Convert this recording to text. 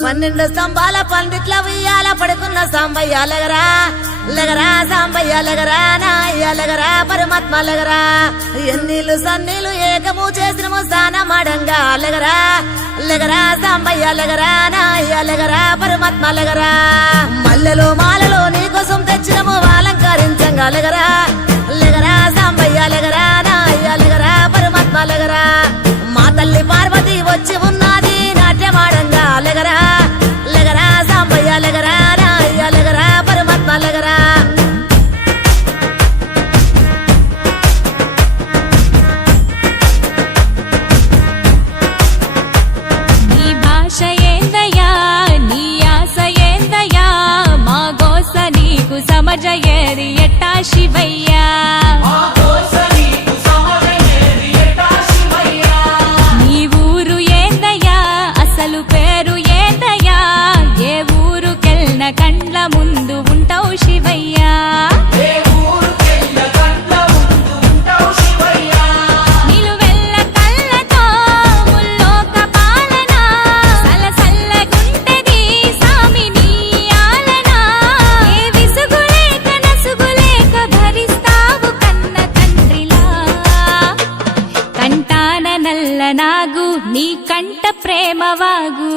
12 స్తంభాల పందిట్ల ఉయ్యాల పడుకున్న సాంబయ్య లెగరా లెగరా సాంబయ్య లెగరా నాయ్య లెగరా పరమాత్మ లెగరా ఎన్నీళ్ళు సన్నీళ్ళు ఏకము చేసినము స్నానమాడంగా లెగరా లెగరా సాంబయ్య లెగరా నాయ్య లెగరా పరమాత్మ లెగరా మల్లెలు మాలలో నీకోసం తెచ్చినము అలంకరించంగా లెగరా లెగరా సాంబయ్య లెగరా నాయ్య లెగరా పరమాత్మ లెగరా మా తల్లి పార్వతి వచ్చి ఉన్నది నాట్యమాడంగా లెగరా లెగరా సాంబయ్య లెగరా నాయ్య లెగరా పరమాత్మ లెగరా నీ భాష ఏందయ్యా నీ ఆశ ఏందయ్యా మా గోస నీకు సమజయేది ఎట్టా శివయ్యా నీ ఊరు ఏందయ్యా అసలు పేరు ఏందయ్యా ఏ ఊరుకెళ్ళిన కండ్ల ముందు ఉంటావు శివయ్యా నిలువెల్ల కళ్ళతో ముల్లోక పాలన సలసల్లగుంటది సామి నీ ఆలన ఏ విసుగులేక నసుగులేక భరిస్తావు కన్న తండ్రిలా కంటాన నల్ల నాగు నీ కంట ప్రేమ వాగు